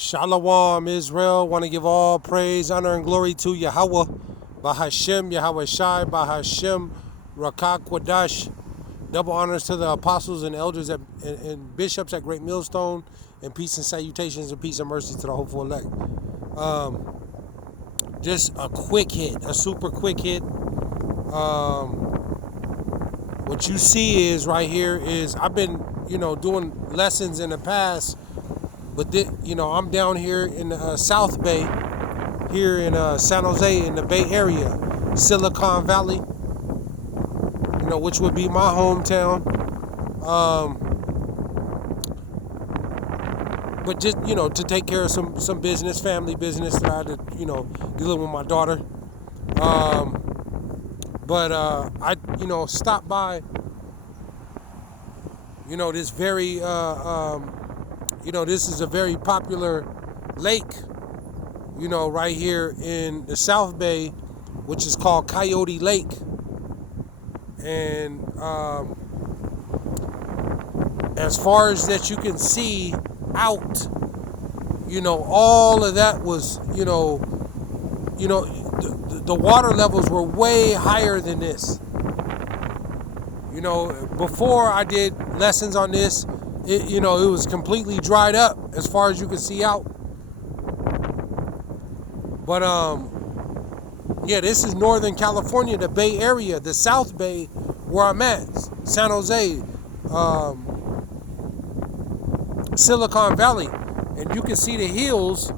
Shalom, Israel. Want to give all praise, honor, and glory to Yahawah, BAHASHAM, YAHAWAHSHI, BAHASHAM, Rakak Kwadash. Double honors to the apostles and elders and bishops at Great Millstone, and peace and salutations and peace and mercy to the hopeful elect. Just a quick hit, a super quick hit. What you see is right here is I've been, doing lessons in the past. But I'm down here in the South Bay, here in San Jose, in the Bay Area, Silicon Valley, which would be my hometown. But just, to take care of some business, family business that I had to, dealing with my daughter. But I, stopped by, this very, this is a very popular lake, right here in the South Bay, which is called Coyote Lake. And as far as that you can see out, all of that was, the water levels were way higher than this. Before I did lessons on this, it was completely dried up as far as you can see out. But yeah, this is Northern California, the Bay Area, the South Bay, where I'm at, San Jose, Silicon Valley, and you can see the hills.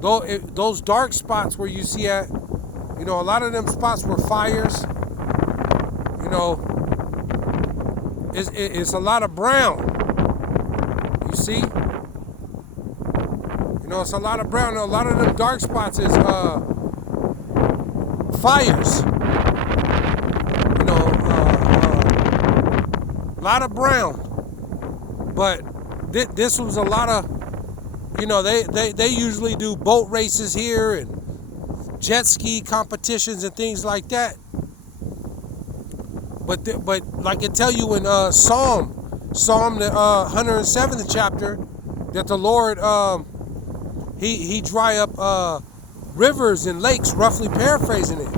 Those dark spots where you see at, a lot of them spots were fires. It's a lot of brown. You see? It's a lot of brown. A lot of them dark spots is fires. A lot of brown. But this was a lot of, they usually do boat races here and jet ski competitions and things like that. But like I tell you in Psalm the 107th chapter, that the Lord he dry up rivers and lakes, roughly paraphrasing it.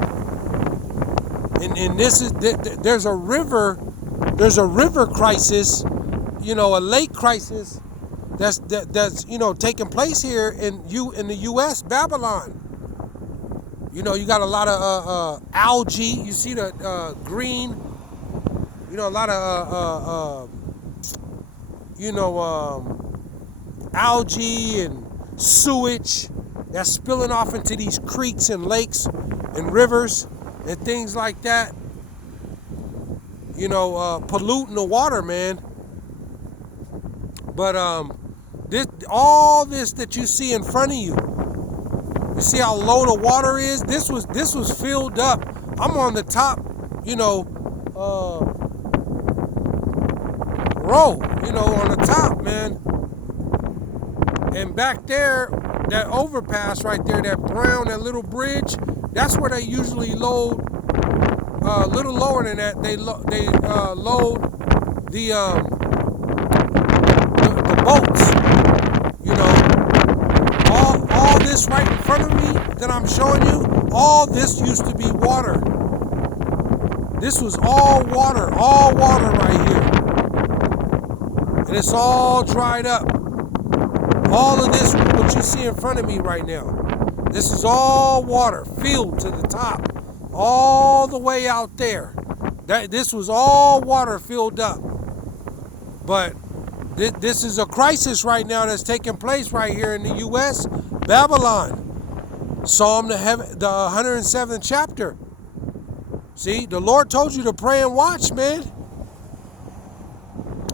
And this is there's a river crisis, a lake crisis that's taking place here in the U.S. Babylon. You got a lot of algae. You see the green. A lot of algae and sewage that's spilling off into these creeks and lakes and rivers and things like that. Polluting the water, man. But all this that you see in front of you, you see how low the water is? This was filled up. I'm on the top, row, on the top, man. And back there, that overpass right there, that little bridge, that's where they usually load. A little lower than that, they load the boats. All this right in front of me that I'm showing you, all this used to be water. This was all water right here. And it's all dried up. All of this, what you see in front of me right now, this is all water, filled to the top, all the way out there. This was all water filled up. But this is a crisis right now that's taking place right here in the U.S., Babylon. Psalm the 107th chapter. See, the Lord told you to pray and watch, man.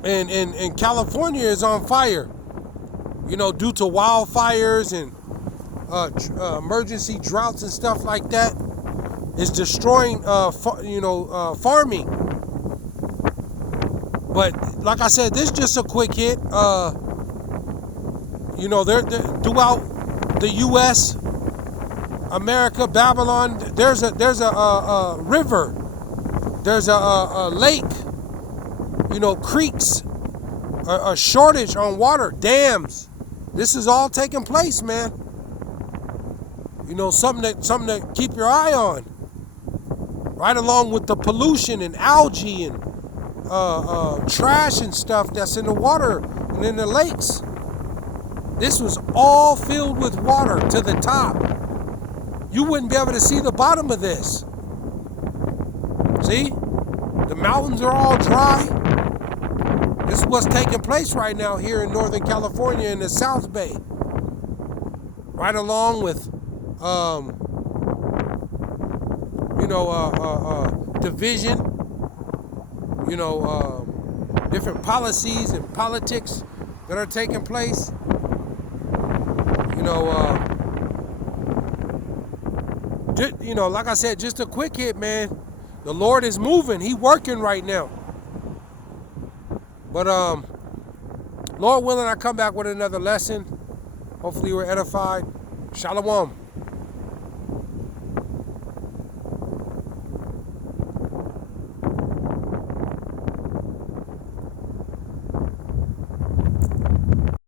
And California is on fire, due to wildfires and emergency droughts and stuff like that. It's destroying, farming. But like I said, this is just a quick hit. They're throughout the U.S., America, Babylon. There's a river. There's a lake. Creeks. A shortage on water, dams. This is all taking place, man. You know, something to keep your eye on. Right along with the pollution and algae and trash and stuff that's in the water and in the lakes. This was all filled with water to the top. You wouldn't be able to see the bottom of this. See? The mountains are all dry. This is what's taking place right now here in Northern California in the South Bay. Right along with, division, different policies and politics that are taking place. Like I said, just a quick hit, man. The Lord is moving. He working right now. But Lord willing, I come back with another lesson. Hopefully we're edified. Shalom.